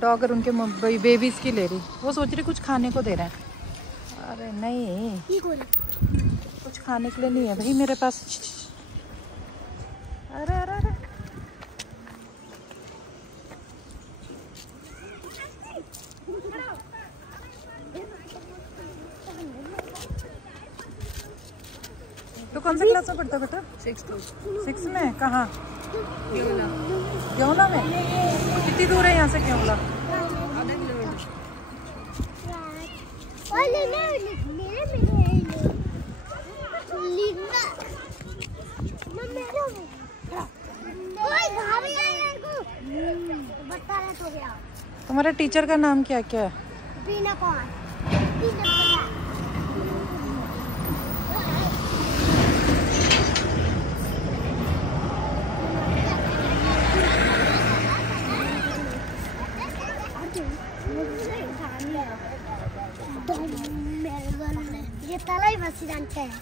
Dog और उनके babies की ले रही। वो सोच रही कुछ खाने को दे रहे हैं। अरे नहीं, कुछ खाने के लिए नहीं है भाई मेरे पास। अरे अरे अरे तो कौन से क्लास में पढ़ता बेटा? 6 में। कहाँ? गेवला में। कितनी दूर है यहाँ से गेवला? तुम्हारे टीचर का नाम क्या क्या है? बीना कौन? ये तलाई बसी जानते हैं।